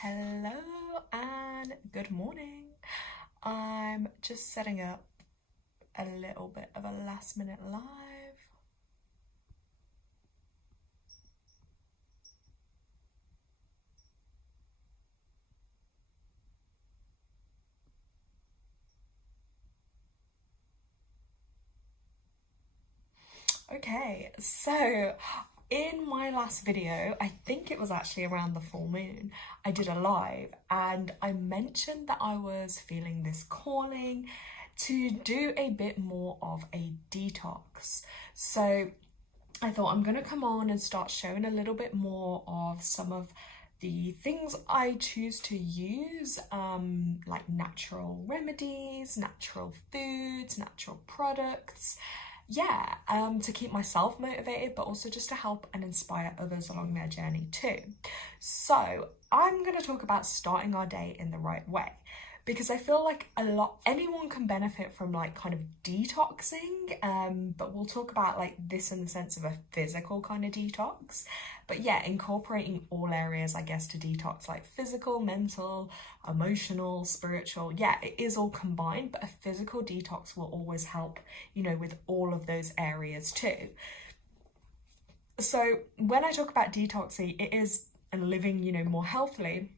Hello and good morning. I'm just setting up a little bit of a last minute live. Okay, so in my last video, I think it was actually around the full moon, I did a live and I mentioned that I was feeling this calling to do a bit more of a detox. So I thought I'm going to come on and start showing a little bit more of some of the things I choose to use, like natural remedies, natural foods, natural products, to keep myself motivated, but also just to help and inspire others along their journey too. So I'm going to talk about starting our day in the right way, because I feel like anyone can benefit from like kind of detoxing, but we'll talk about like this in the sense of a physical kind of detox. But yeah, incorporating all areas, I guess, to detox, like physical, mental, emotional, spiritual. Yeah, it is all combined, but a physical detox will always help, with all of those areas too. So when I talk about detoxing, it is and living, more healthily.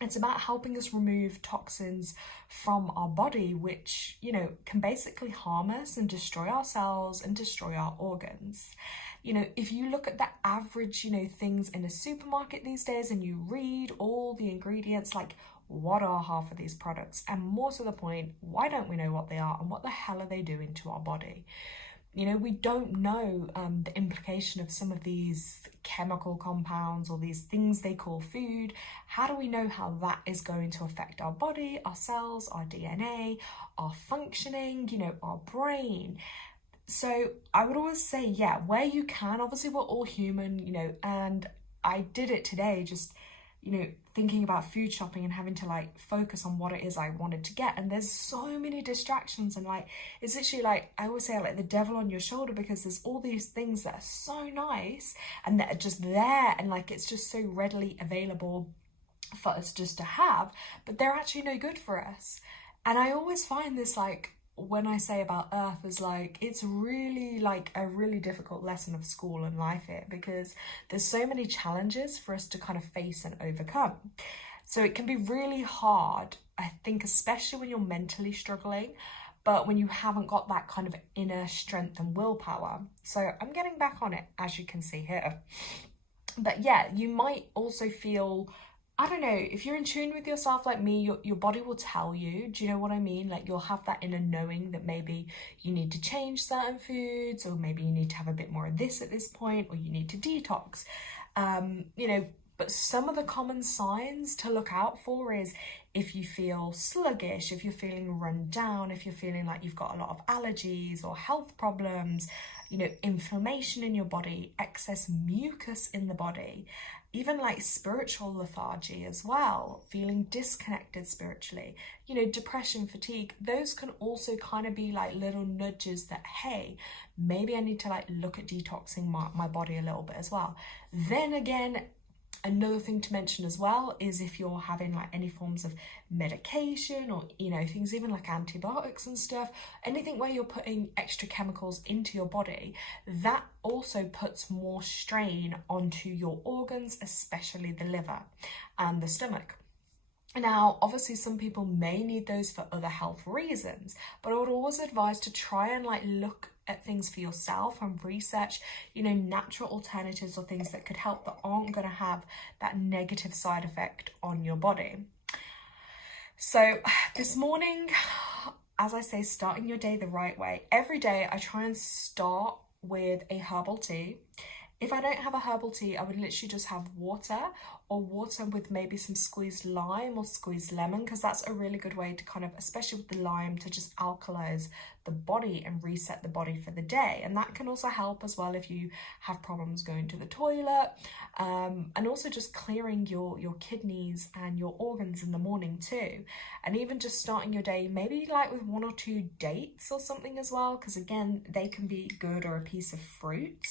It's about helping us remove toxins from our body, which, can basically harm us and destroy our cells and destroy our organs. If you look at the average, things in a supermarket these days and you read all the ingredients, like what are half of these products? And more to the point, why don't we know what they are and what the hell are they doing to our body? We don't know the implication of some of these chemical compounds or these things they call food. How do we know how that is going to affect our body, our cells, our DNA, our functioning, our brain? So I would always say, where you can, obviously we're all human, and I did it today, just thinking about food shopping and having to like focus on what it is I wanted to get. And there's so many distractions, and like it's literally like I always say, like the devil on your shoulder, because there's all these things that are so nice and that are just there, and like it's just so readily available for us just to have, but they're actually no good for us. And I always find this, like when I say about earth, is like it's really like a really difficult lesson of school and life here, because there's so many challenges for us to kind of face and overcome. So it can be really hard, I think, especially when you're mentally struggling, but when you haven't got that kind of inner strength and willpower. So I'm getting back on it, as you can see here. But yeah, you might also feel, I don't know, if you're in tune with yourself like me, your body will tell you, do you know what I mean? Like you'll have that inner knowing that maybe you need to change certain foods, or maybe you need to have a bit more of this at this point, or you need to detox. But some of the common signs to look out for is if you feel sluggish, if you're feeling run down, if you're feeling like you've got a lot of allergies or health problems, inflammation in your body, excess mucus in the body, even like spiritual lethargy as well, feeling disconnected spiritually, depression, fatigue. Those can also kind of be like little nudges that, hey, maybe I need to like look at detoxing my body a little bit as well. Then again, another thing to mention as well is if you're having like any forms of medication, or things even like antibiotics and stuff, anything where you're putting extra chemicals into your body, that also puts more strain onto your organs, especially the liver and the stomach. Now, obviously some people may need those for other health reasons, but I would always advise to try and like look at things for yourself and research, natural alternatives or things that could help that aren't going to have that negative side effect on your body. So this morning, as I say, starting your day the right way. Every day I try and start with a herbal tea. If I don't have a herbal tea, I would literally just have water, or water with maybe some squeezed lime or squeezed lemon, because that's a really good way to kind of, especially with the lime, to just alkalize the body and reset the body for the day. And that can also help as well if you have problems going to the toilet, and also just clearing your kidneys and your organs in the morning too. And even just starting your day maybe like with 1 or 2 dates or something as well, because again, they can be good, or a piece of fruit.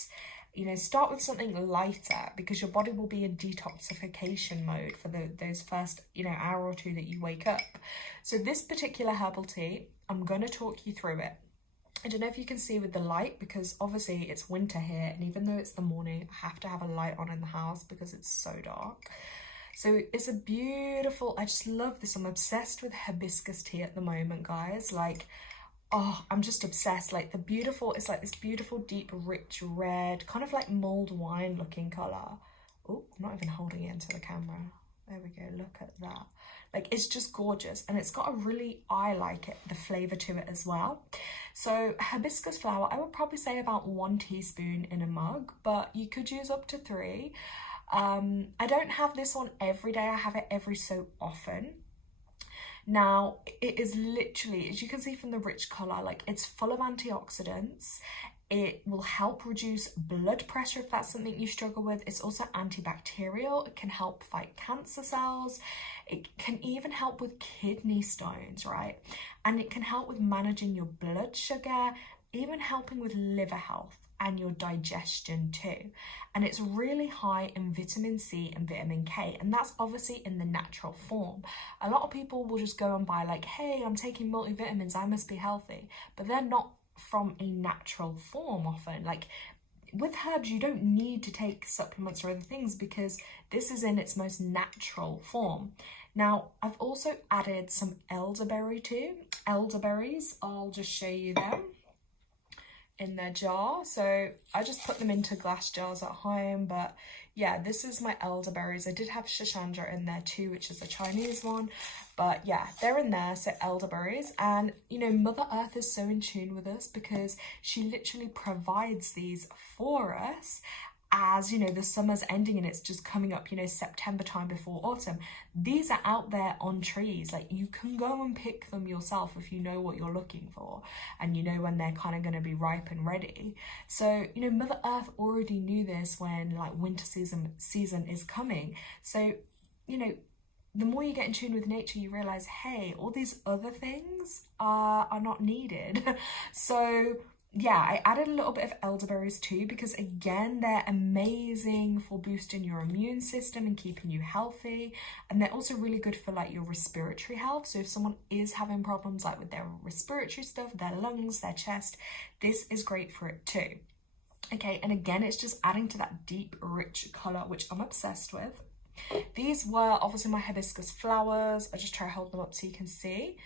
you know, start with something lighter because your body will be in detoxification mode for those first, you know, hour or two that you wake up. So this particular herbal tea, I'm going to talk you through it. I don't know if you can see with the light because obviously it's winter here, and even though it's the morning, I have to have a light on in the house because it's so dark. So it's a beautiful, I just love this. I'm obsessed with hibiscus tea at the moment, guys. Like, oh, I'm just obsessed. Like it's like this beautiful, deep, rich red, kind of like mulled wine looking colour. Oh, I'm not even holding it into the camera. There we go, look at that. Like, it's just gorgeous, and it's got a really, I like it, the flavour to it as well. So hibiscus flower, I would probably say about 1 teaspoon in a mug, but you could use up to 3. I don't have this on every day, I have it every so often. Now, it is literally, as you can see from the rich colour, like it's full of antioxidants. It will help reduce blood pressure if that's something you struggle with. It's also antibacterial. It can help fight cancer cells. It can even help with kidney stones, right? And it can help with managing your blood sugar, even helping with liver health and your digestion too. And it's really high in vitamin C and vitamin K, and that's obviously in the natural form. A lot of people will just go and buy like, hey, I'm taking multivitamins, I must be healthy, but they're not from a natural form often. Like with herbs, you don't need to take supplements or other things because this is in its most natural form. Now, I've also added some elderberry too. Elderberries, I'll just show you them in their jar. So I just put them into glass jars at home, but yeah, this is my elderberries. I did have Shishandra in there too, which is a Chinese one, but yeah, they're in there. So elderberries, and you know, Mother Earth is so in tune with us because she literally provides these for us. As you know, the summer's ending and it's just coming up, you know, September time before autumn. These are out there on trees. Like you can go and pick them yourself if you know what you're looking for and you know when they're kind of going to be ripe and ready. So, you know, Mother Earth already knew this when like winter season is coming. So, you know, the more you get in tune with nature, you realize, hey, all these other things are not needed. So yeah, I added a little bit of elderberries too because again, they're amazing for boosting your immune system and keeping you healthy, and they're also really good for like your respiratory health. So if someone is having problems like with their respiratory stuff, their lungs, their chest, this is great for it too. Okay, and again, it's just adding to that deep, rich colour, which I'm obsessed with. These were obviously my hibiscus flowers. I just try to hold them up so you can see.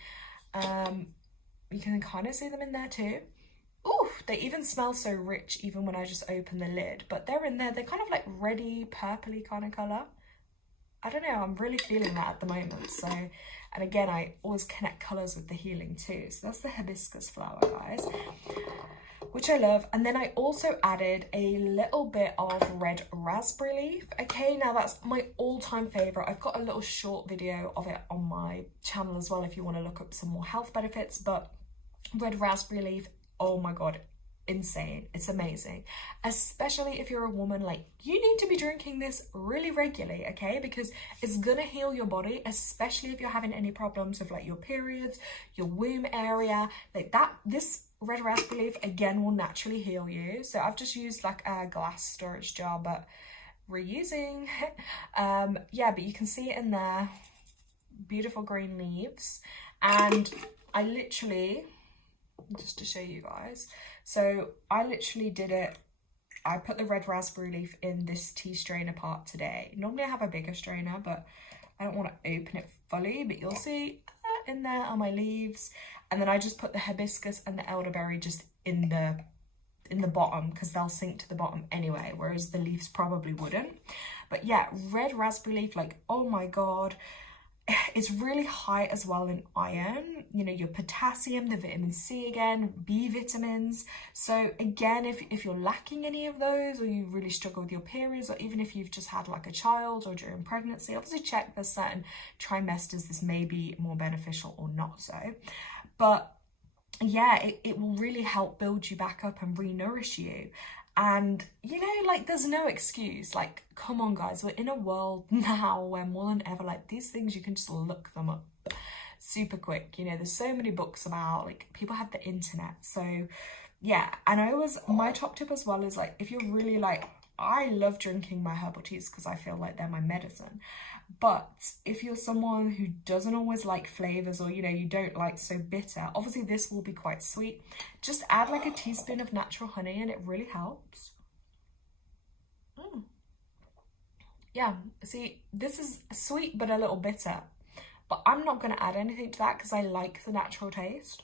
You can kind of see them in there too. Ooh, they even smell so rich even when I just open the lid, but they're in there. They're kind of like reddy, purpley kind of colour. I don't know, I'm really feeling that at the moment. So, and again, I always connect colours with the healing too. So that's the hibiscus flower, guys, which I love. And then I also added a little bit of red raspberry leaf. Okay, now that's my all-time favourite. I've got a little short video of it on my channel as well if you want to look up some more health benefits, but red raspberry leaf, oh my god, insane. It's amazing, especially if you're a woman. Like, you need to be drinking this really regularly, okay, because it's gonna heal your body, especially if you're having any problems with like your periods, your womb area, like that. This red raspberry leaf again will naturally heal you. So I've just used like a glass storage jar, but reusing. Yeah, but you can see it in there, beautiful green leaves. And I literally, just to show you guys, so I literally did it. I put the red raspberry leaf in this tea strainer part today. Normally I have a bigger strainer, but I don't want to open it fully, but you'll see in there are my leaves. And then I just put the hibiscus and the elderberry just in the bottom because they'll sink to the bottom anyway, whereas the leaves probably wouldn't. But yeah, red raspberry leaf, like, oh my god, it's really high as well in iron, you know, your potassium, the vitamin C again, B vitamins. So again, if you're lacking any of those, or you really struggle with your periods, or even if you've just had like a child or during pregnancy, obviously check there's certain trimesters this may be more beneficial or not so. But yeah, it will really help build you back up and re-nourish you. And you know, like, there's no excuse. Like, come on guys, we're in a world now where more than ever, like, these things, you can just look them up super quick. You know, there's so many books about, like, people have the internet, so yeah, and my top tip as well is like, if you're really like, I love drinking my herbal teas because I feel like they're my medicine. But if you're someone who doesn't always like flavors, or you don't like so bitter, obviously this will be quite sweet. Just add like a teaspoon of natural honey and it really helps. Yeah, see, this is sweet but a little bitter. But I'm not going to add anything to that because I like the natural taste.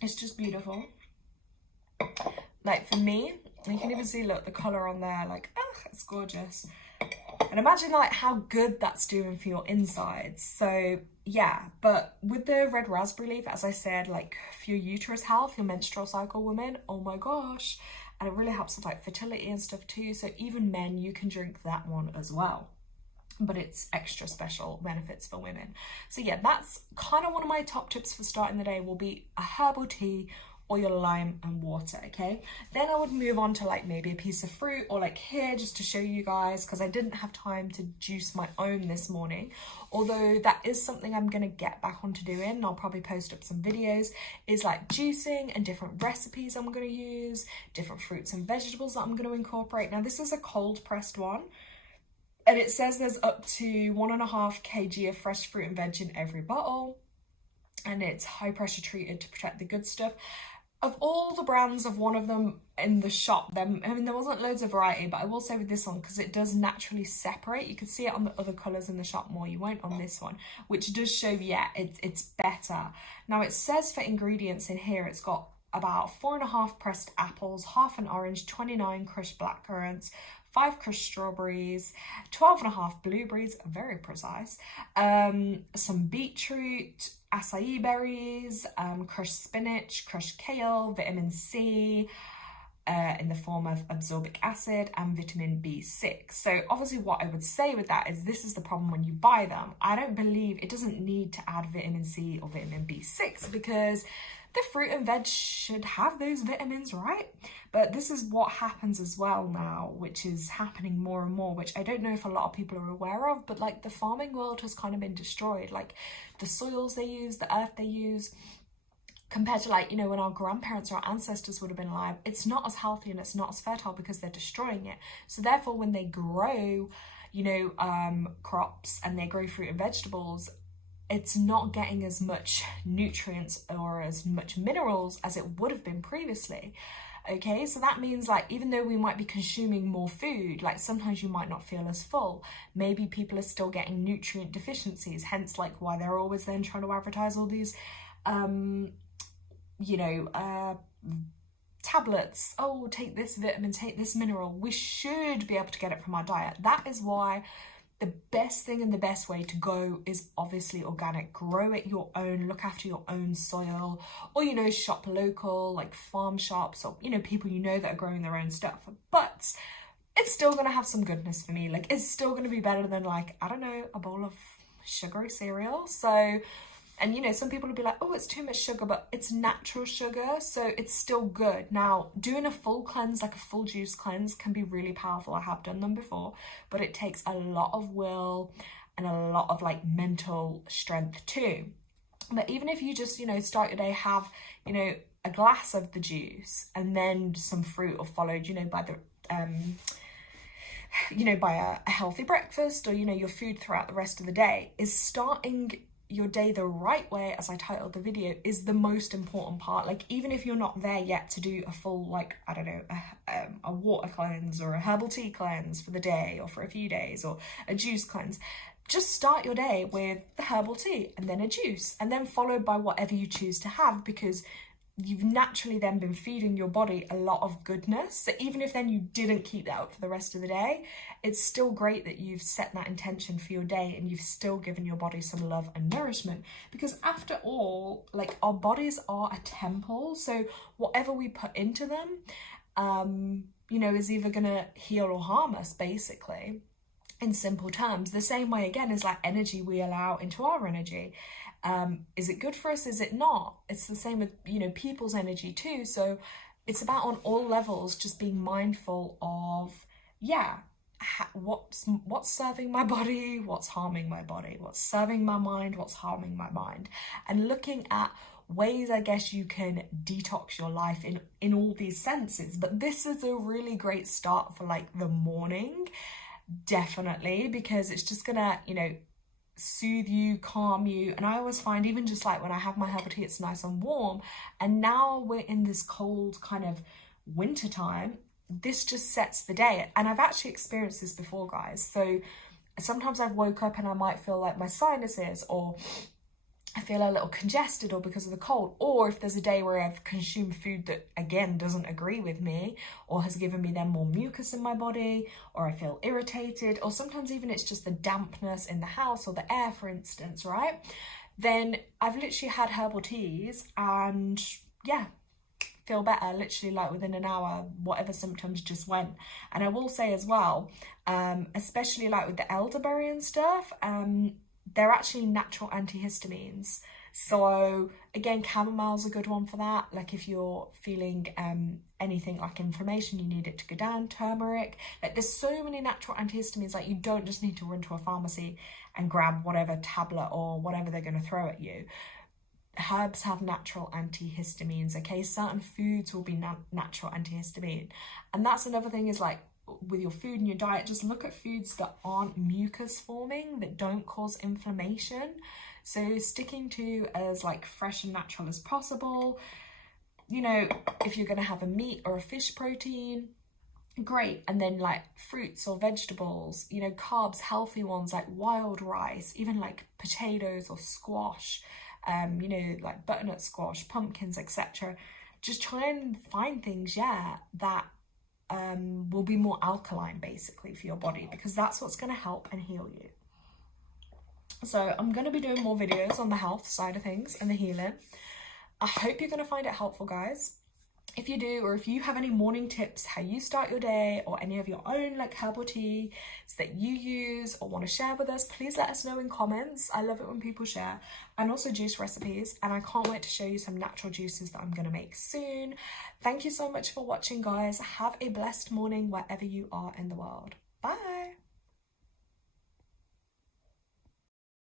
It's just beautiful. Like for me, you can even see, look, the colour on there, like, oh, it's gorgeous. And imagine like how good that's doing for your insides. So yeah, but with the red raspberry leaf, as I said, like for your uterus health, your menstrual cycle women, oh my gosh. And it really helps with like fertility and stuff too. So even men, you can drink that one as well. But it's extra special benefits for women. So yeah, that's kind of one of my top tips for starting the day, will be a herbal tea, oil, lime and water. Okay, then I would move on to like maybe a piece of fruit, or like here, just to show you guys, because I didn't have time to juice my own this morning, although that is something I'm going to get back onto doing, and I'll probably post up some videos, is like juicing and different recipes I'm going to use, different fruits and vegetables that I'm going to incorporate. Now this is a cold pressed one, and it says there's up to 1.5 kg of fresh fruit and veg in every bottle, and it's high pressure treated to protect the good stuff. Of all the brands of one of them in the shop, I mean, there wasn't loads of variety, but I will say with this one, because it does naturally separate, you can see it on the other colours in the shop more, you won't on this one, which does show, yeah, it's better. Now it says for ingredients in here, it's got about 4.5 pressed apples, half an orange, 29 crushed blackcurrants, 5 crushed strawberries, 12.5 blueberries, very precise, some beetroot, acai berries, crushed spinach, crushed kale, vitamin C in the form of absorbic acid, and vitamin B6. So obviously what I would say with that is, this is the problem when you buy them. I don't believe it doesn't need to add vitamin C or vitamin B6, because the fruit and veg should have those vitamins, right? But this is what happens as well now, which is happening more and more, which I don't know if a lot of people are aware of, but like the farming world has kind of been destroyed. Like the soils they use, the earth they use, compared to like, when our grandparents or our ancestors would have been alive, it's not as healthy and it's not as fertile because they're destroying it. So therefore, when they grow, crops and they grow fruit and vegetables, it's not getting as much nutrients or as much minerals as it would have been previously. Okay, so that means like, even though we might be consuming more food, like sometimes you might not feel as full. Maybe people are still getting nutrient deficiencies, hence like why they're always then trying to advertise all these, tablets. Oh, take this vitamin, take this mineral. We should be able to get it from our diet. That is why the best thing and the best way to go is obviously organic. Grow it your own, look after your own soil, or shop local, like farm shops, or people that are growing their own stuff. But it's still gonna have some goodness for me. Like it's still gonna be better than like, I don't know, a bowl of sugary cereal. So, and some people will be like, oh, it's too much sugar, but it's natural sugar, so it's still good. Now, doing a full cleanse, like a full juice cleanse, can be really powerful. I have done them before, but it takes a lot of will and a lot of like mental strength too. But even if you just, start your day, have, a glass of the juice and then some fruit, or followed, by the, by a healthy breakfast, or, your food throughout the rest of the day, is starting your day the right way, as I titled the video, is the most important part. Like even if you're not there yet to do a full, like, I don't know, a water cleanse or a herbal tea cleanse for the day or for a few days, or a juice cleanse, just start your day with the herbal tea and then a juice, and then followed by whatever you choose to have, because you've naturally then been feeding your body a lot of goodness. So even if then you didn't keep that up for the rest of the day, it's still great that you've set that intention for your day and you've still given your body some love and nourishment. Because after all, like, our bodies are a temple, so whatever we put into them, is either gonna heal or harm us, basically, in simple terms. The same way, again, is like energy we allow into our energy. Is it good for us? Is it not? It's the same with, people's energy too. So it's about, on all levels, just being mindful of, what's serving my body, what's harming my body, what's serving my mind, what's harming my mind, and looking at ways I guess you can detox your life in all these senses. But this is a really great start for like the morning, definitely, because it's just gonna, you know, soothe you, calm you. And I always find, even just like when I have my herbal tea, it's nice and warm. And now we're in this cold kind of winter time, this just sets the day. And I've actually experienced this before, guys. So sometimes I've woke up and I might feel like my sinuses, or I feel a little congested, or because of the cold, or if there's a day where I've consumed food that again doesn't agree with me, or has given me then more mucus in my body, or I feel irritated, or sometimes even it's just the dampness in the house or the air, for instance, right? Then I've literally had herbal teas and yeah, feel better literally like within an hour, whatever symptoms just went. And I will say as well, especially like with the elderberry and stuff, they're actually natural antihistamines. So again, chamomile's a good one for that. Like if you're feeling anything like inflammation, you need it to go down. Turmeric, like there's so many natural antihistamines. Like you don't just need to run to a pharmacy and grab whatever tablet or whatever they're going to throw at you. Herbs have natural antihistamines, okay? Certain foods will be natural antihistamine. And that's another thing, is like with your food and your diet, just look at foods that aren't mucus forming, that don't cause inflammation. So sticking to as like fresh and natural as possible. You know, if you're going to have a meat or a fish protein, great. And then like fruits or vegetables, you know, carbs, healthy ones like wild rice, even like potatoes or squash, you know, like butternut squash, pumpkins, etc. Just try and find things, yeah, that will be more alkaline basically for your body, because that's what's going to help and heal you. So I'm going to be doing more videos on the health side of things and the healing. I hope you're going to find it helpful, guys. If you do, or if you have any morning tips, how you start your day, or any of your own like herbal teas that you use or want to share with us, please let us know in comments. I love it when people share. And also juice recipes, and I can't wait to show you some natural juices that I'm going to make soon. Thank you so much for watching, guys. Have a blessed morning wherever you are in the world. Bye.